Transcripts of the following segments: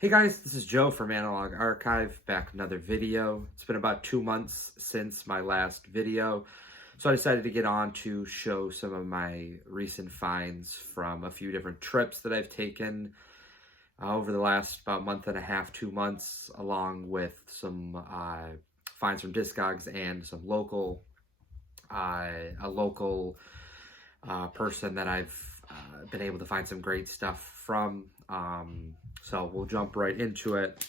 Hey guys, this is Joe from Analog Archive, back with another video. It's been about 2 months since my last video, so I decided to get on to show some of my recent finds from a few different trips that I've taken over the last about month and a half, 2 months, along with some finds from Discogs and some a local person that I've been able to find some great stuff from. So we'll jump right into it.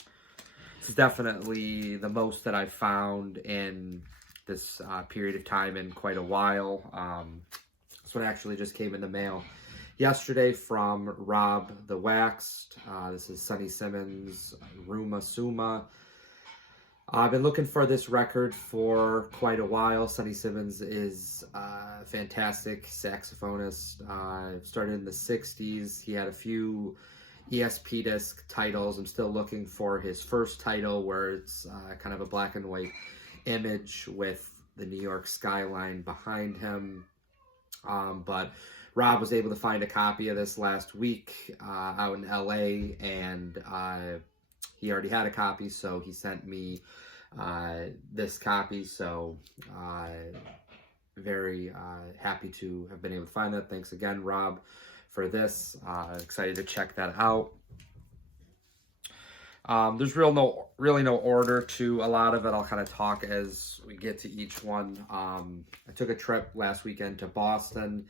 This is definitely the most that I've found in this period of time in quite a while. This one actually just came in the mail yesterday from Rob the Waxed. This is Sonny Simmons, Ruma Suma. I've been looking for this record for quite a while. Sonny Simmons is a fantastic saxophonist. Started in the 60s. He had a few ESP disc titles. I'm still looking for his first title where it's kind of a black and white image with the New York skyline behind him. But Rob was able to find a copy of this last week out in LA, and he already had a copy, so he sent me this copy. So very happy to have been able to find that. Thanks again, Rob, for this. Excited to check that out. There's really no order to a lot of it. I'll kind of talk as we get to each one. I took a trip last weekend to Boston.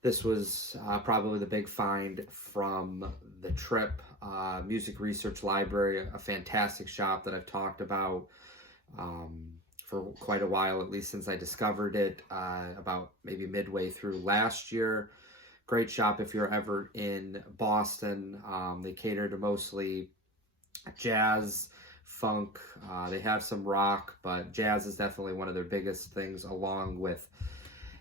This was probably the big find from the trip. Music Research Library, a fantastic shop that I've talked about for quite a while, at least since I discovered it about maybe midway through last year. Great shop if you're ever in Boston. They cater to mostly jazz, funk. They have some rock, but jazz is definitely one of their biggest things, along with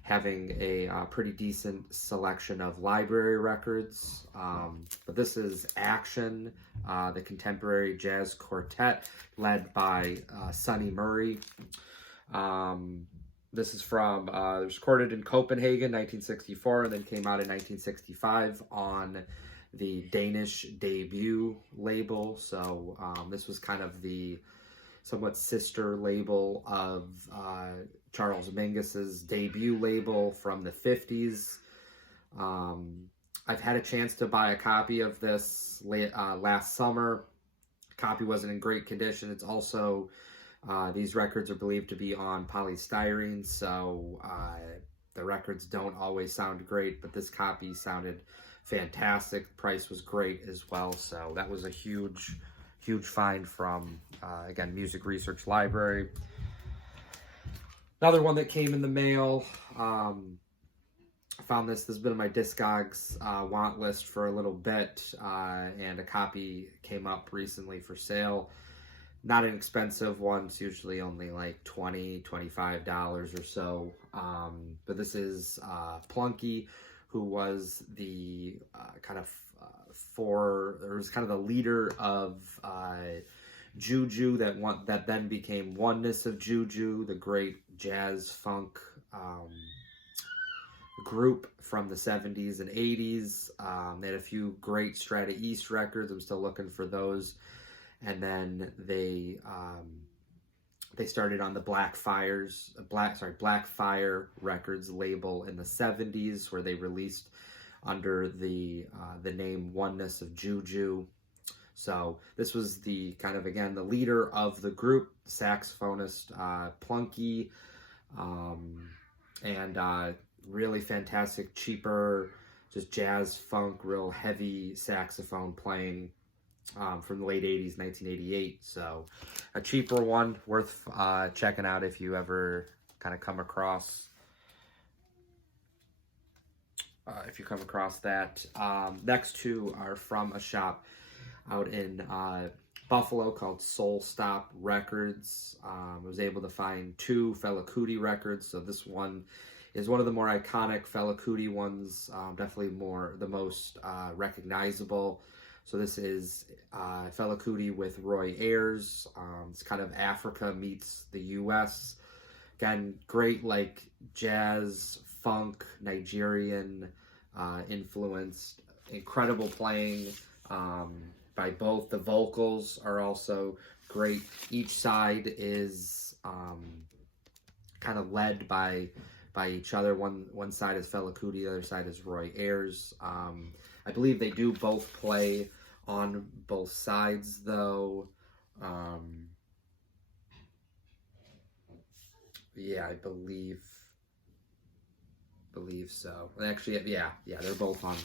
having a pretty decent selection of library records. But this is Action, the contemporary jazz quartet led by Sonny Murray. This is from, it was recorded in Copenhagen, 1964, and then came out in 1965 on the Danish Debut label. So this was kind of the somewhat sister label of Charles Mingus's Debut label from the 50s. I've had a chance to buy a copy of this last summer. Copy wasn't in great condition. It's also, these records are believed to be on polystyrene, so the records don't always sound great, but this copy sounded fantastic. The price was great as well, so that was a huge find from, again, Music Research Library. Another one that came in the mail, I found this has been on my Discogs want list for a little bit, and a copy came up recently for sale. Not an expensive one, it's usually only like $20, $25 or so, but this is Plunky, who was the the leader of Juju that then became Oneness of Juju, the great jazz funk group from the 70s and 80s. They had a few great Strata East records. I'm still looking for those. And then they started on the Black Fire Records label in the 70s, where they released under the name Oneness of Juju. So this was the kind of, again, the leader of the group, saxophonist Plunky, and really fantastic, cheaper, just jazz funk, real heavy saxophone playing from the late 80s, 1988. So a cheaper one, worth checking out if you ever kind of come across that. Next two are from a shop out in Buffalo called Soul Stop Records. I was able to find two Fela Kuti records. So this one is one of the more iconic Fela Kuti ones, definitely the most recognizable. So this is Fela Kuti with Roy Ayers. It's kind of Africa meets the U.S. Again, great like jazz, funk, Nigerian influenced, incredible playing. by both. The vocals are also great. Each side is kind of led by each other. One side is Fela Kuti, the other side is Roy Ayers. I believe they do both play on both sides, though. Yeah, I believe so. Actually, yeah, they're both on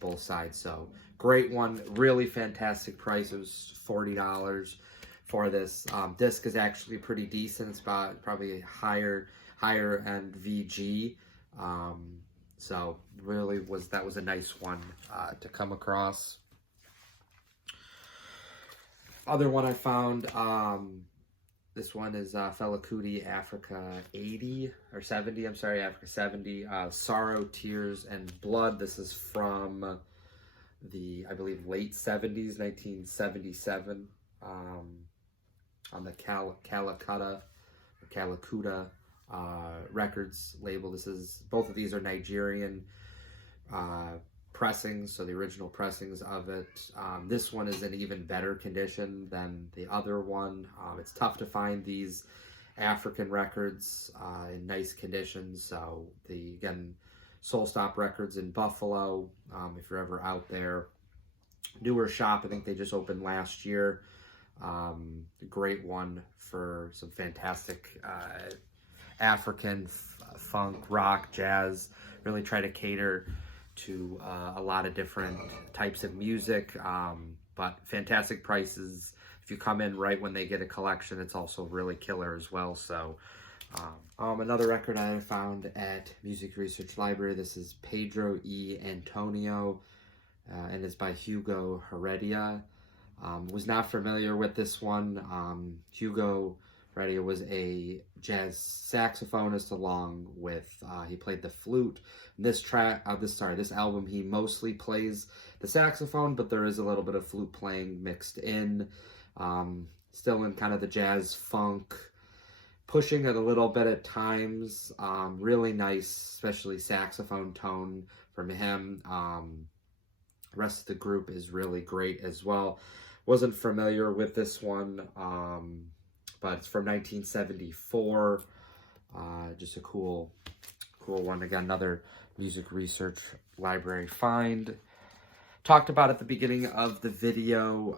both sides. So great one, really fantastic price. It was $40 for this. Disc is actually pretty decent. It's about probably higher end VG. So really that was a nice one to come across. Other one I found, this one is Fela Kuti, Africa 80 or 70. I'm sorry, Africa 70. Sorrow, Tears, and Blood. This is from the, I believe, late 70s, 1977, on the Calacuta Records label. Both of these are Nigerian pressings, so the original pressings of it. This one is in even better condition than the other one. It's tough to find these African records in nice conditions. So again, Soul Stop Records in Buffalo, if you're ever out there. Newer shop, I think they just opened last year. Great one for some fantastic African funk, rock, jazz. Really try to cater to a lot of different types of music, but fantastic prices. If you come in right when they get a collection, it's also really killer as well. So another record I found at Music Research Library, this is Pedro E. Antonio, and it's by Hugo Heredia. Was not familiar with this one. Hugo Heredia was a jazz saxophonist, along with he played the flute. This album, he mostly plays the saxophone, but there is a little bit of flute playing mixed in. Still in kind of the jazz funk, pushing it a little bit at times. Really nice, especially saxophone tone from him. The rest of the group is really great as well. Wasn't familiar with this one, but it's from 1974. Just a cool one. Again, another Music Research Library find. Talked about at the beginning of the video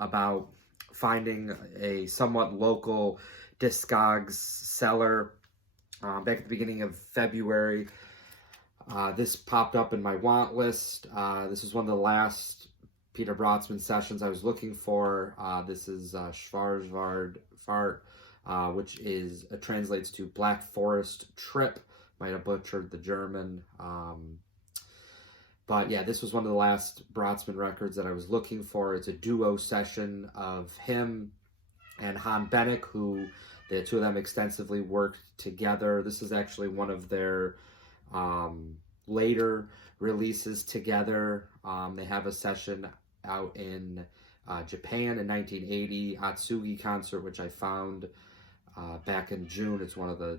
about finding a somewhat local Discogs seller. Back at the beginning of February, this popped up in my want list. This is one of the last Peter Brötzmann sessions I was looking for. This is Schwarzwald Fahrt, which translates to Black Forest Trip. Might have butchered the German. But yeah, this was one of the last Brötzmann records that I was looking for. It's a duo session of him and Han Benek, who the two of them extensively worked together. This is actually one of their later releases together. They have a session out in Japan in 1980, Atsugi concert, which I found back in June. It's one of the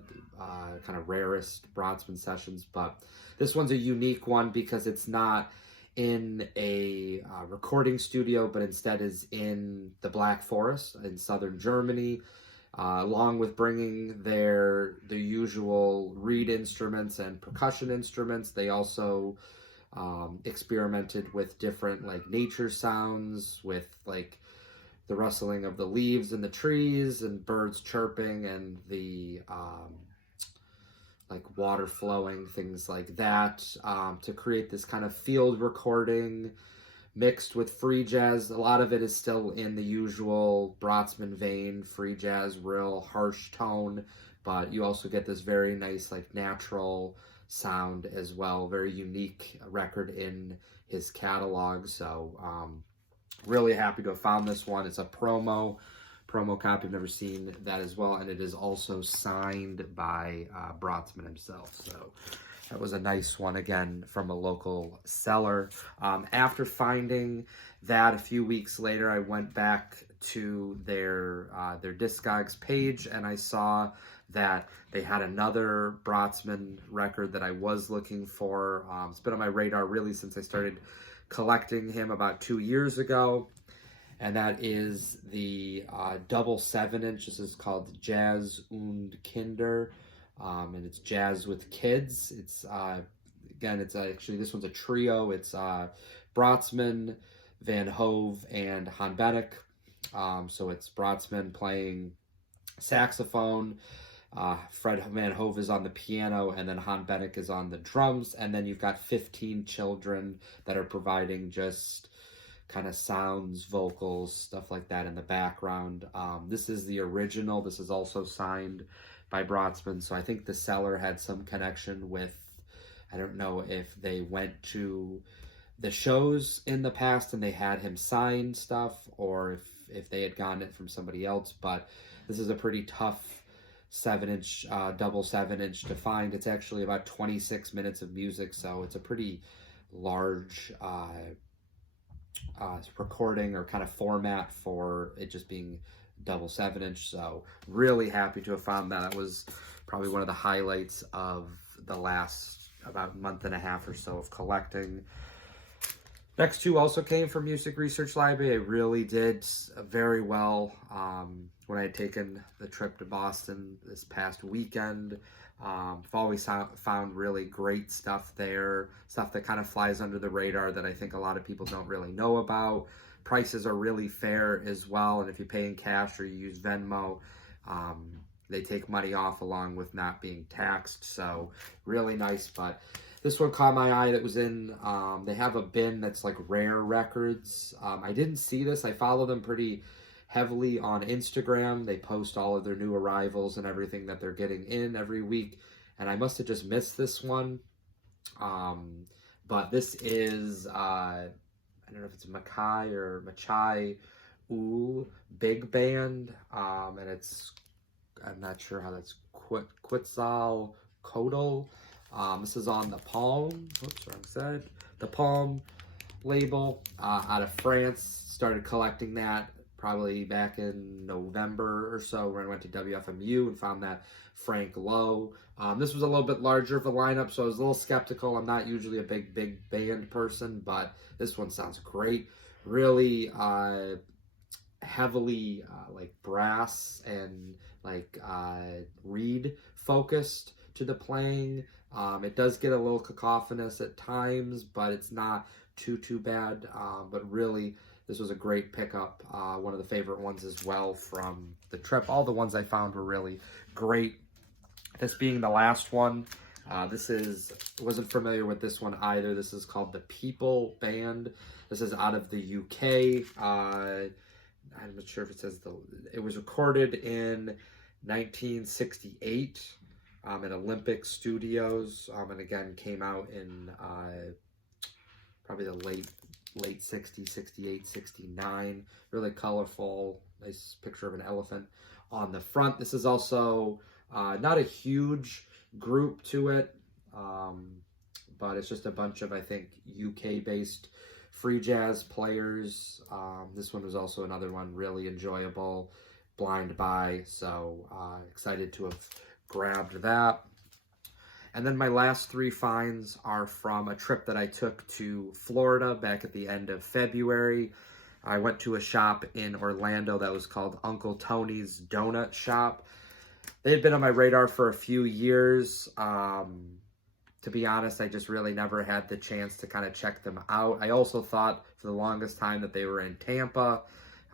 kind of rarest Brötzmann sessions, but this one's a unique one because it's not in a recording studio, but instead is in the Black Forest in southern Germany, along with bringing the usual reed instruments and percussion instruments. They also experimented with different like nature sounds, with like the rustling of the leaves in the trees and birds chirping and the like water flowing, things like that, to create this kind of field recording mixed with free jazz. A lot of it is still in the usual Brötzmann vein, free jazz, real harsh tone, but you also get this very nice like natural sound as well. Very unique record in his catalog. So really happy to have found this one. It's a promo copy. I've never seen that as well, and it is also signed by Brötzmann himself. So that was a nice one, again, from a local seller. After finding that, a few weeks later, I went back to their Discogs page, and I saw that they had another Brötzmann record that I was looking for. It's been on my radar really since I started collecting him about 2 years ago. and that is the double 7-inch. This is called Jazz und Kinder, and it's jazz with kids. It's again, it's actually, this one's a trio. It's Brotzman, Van Hove, and Honbenek. So it's Brotzman playing saxophone, Fred Van Hove is on the piano, and then Honbenek is on the drums, and then you've got 15 children that are providing just kind of sounds, vocals, stuff like that in the background. This is the original. This is also signed by Brotzman, so I think the seller had some connection with, I don't know if they went to the shows in the past and they had him sign stuff, or if they had gotten it from somebody else, but this is a pretty tough 7-inch, double 7-inch to find. It's actually about 26 minutes of music, so it's a pretty large recording or kind of format for it just being double 7-inch. So really happy to have found that. That was probably one of the highlights of the last about month and a half or so of collecting. Next two also came from Music Research Library. I really did very well when I had taken the trip to Boston this past weekend. I've always found really great stuff there, stuff that kind of flies under the radar that I think a lot of people don't really know about. Prices are really fair as well, and if you pay in cash or you use Venmo, they take money off along with not being taxed, so really nice. But this one caught my eye. That was in, they have a bin that's like rare records. I didn't see this. I follow them pretty heavily on Instagram. They post all of their new arrivals and everything that they're getting in every week. And I must have just missed this one. But this is, I don't know if it's Makai or Machai Ul Big Band. And it's, I'm not sure how that's, Quetzal Kodal. This is on the Palm, oops, wrong side, the Palm label, out of France. Started collecting that probably back in November or so when I went to WFMU and found that Frank Lowe. This was a little bit larger of a lineup, so I was a little skeptical. I'm not usually a big band person, but this one sounds great. Really heavily like brass and like reed focused to the playing. It does get a little cacophonous at times, but it's not too bad. But really, this was a great pickup. One of the favorite ones as well from the trip. All the ones I found were really great. This being the last one. Wasn't familiar with this one either. This is called the People Band. This is out of the UK. I'm not sure if it says it was recorded in 1968. At Olympic Studios, and again came out in probably the late 60s, 68, 69. Really colorful, nice picture of an elephant on the front. This is also not a huge group to it, but it's just a bunch of, I think, UK-based free jazz players. This one was also another one really enjoyable, Blind By, so excited to have grabbed that. And then my last three finds are from a trip that I took to Florida back at the end of February. I went to a shop in Orlando that was called Uncle Tony's Donut Shop. They had been on my radar for a few years. To be honest, I just really never had the chance to kind of check them out. I also thought for the longest time that they were in Tampa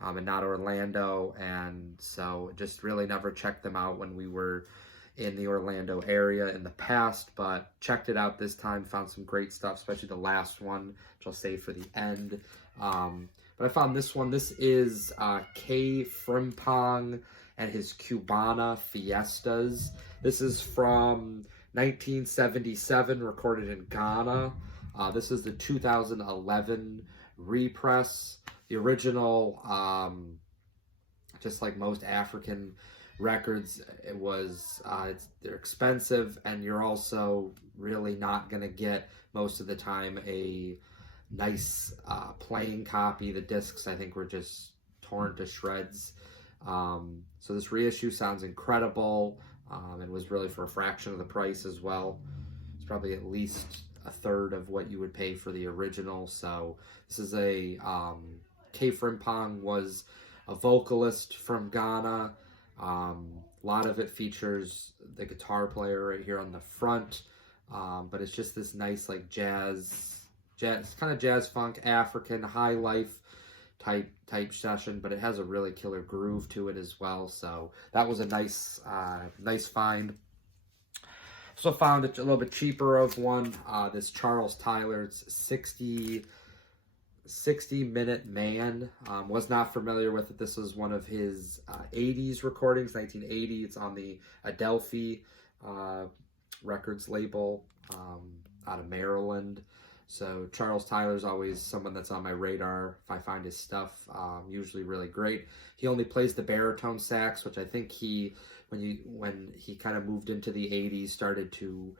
and not Orlando, and so just really never checked them out when we were in the Orlando area in the past, but checked it out this time, found some great stuff, especially the last one, which I'll save for the end. But I found this one. This is K. Frimpong and his Cubana Fiestas. This is from 1977, recorded in Ghana. This is the 2011 repress. The original, just like most African records, it was they're expensive, and you're also really not gonna get most of the time a nice playing copy. The discs, I think, were just torn to shreds. So this reissue sounds incredible, and was really for a fraction of the price as well. It's probably at least a third of what you would pay for the original. So this is a Tay Frimpong was a vocalist from Ghana. A lot of it features the guitar player right here on the front, but it's just this nice like jazz, kind of jazz funk, African high life type session, but it has a really killer groove to it as well. So that was a nice find. So found it a little bit cheaper of one. This Charles Tyler, it's 60 Minute Man. Was not familiar with it. This was one of his 80s recordings, 1980. It's on the Adelphi Records label out of Maryland. So Charles Tyler's always someone that's on my radar if I find his stuff. Usually really great. He only plays the baritone sax, which I think when he kind of moved into the 80s, started to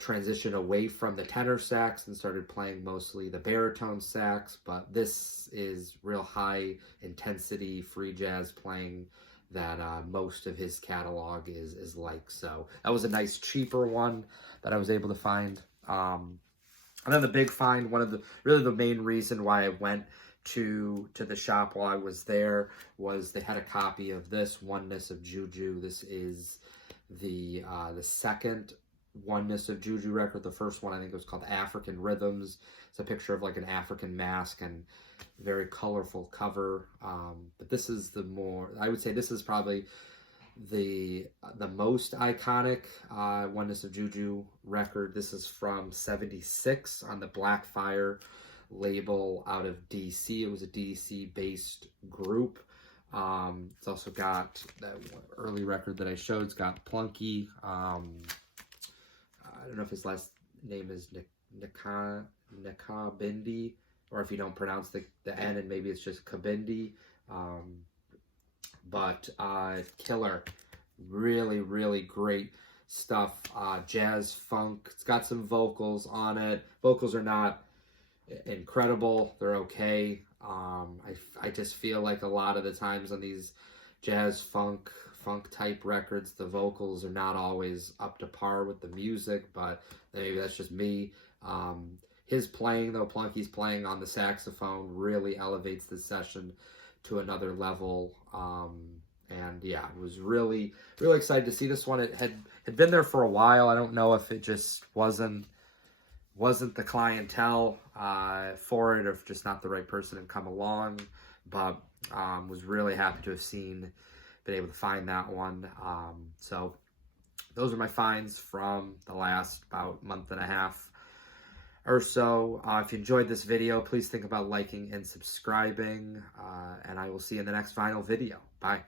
transition away from the tenor sax and started playing mostly the baritone sax. But this is real high intensity free jazz playing that most of his catalog is like. So that was a nice cheaper one that I was able to find. And then the big find, really the main reason why I went to the shop while I was there, was they had a copy of this Oneness of Juju. This is the second Oneness of Juju record. The first one I think was called African Rhythms. It's a picture of like an African mask and very colorful cover. But this is I would say this is probably the most iconic Oneness of Juju record. This is from '76 on the Blackfire label out of DC. It was a DC based group. It's also got that early record that I showed. It's got Plunky. I don't know if his last name is Nakabindi, or if you don't pronounce the N and maybe it's just Kabindi. But killer, really great stuff. Jazz funk. It's got some vocals on it. Vocals are not incredible. They're okay. I just feel like a lot of the times on these jazz funk type records, the vocals are not always up to par with the music, but maybe that's just me. His playing though, Plunky's playing on the saxophone, really elevates the session to another level. And yeah, I was really excited to see this one. It had been there for a while. I don't know if it just wasn't the clientele for it, or if just not the right person had come along, but was really happy to have been able to find that one. So those are my finds from the last about month and a half or so. If you enjoyed this video, please think about liking and subscribing, and I will see you in the next vinyl video. Bye.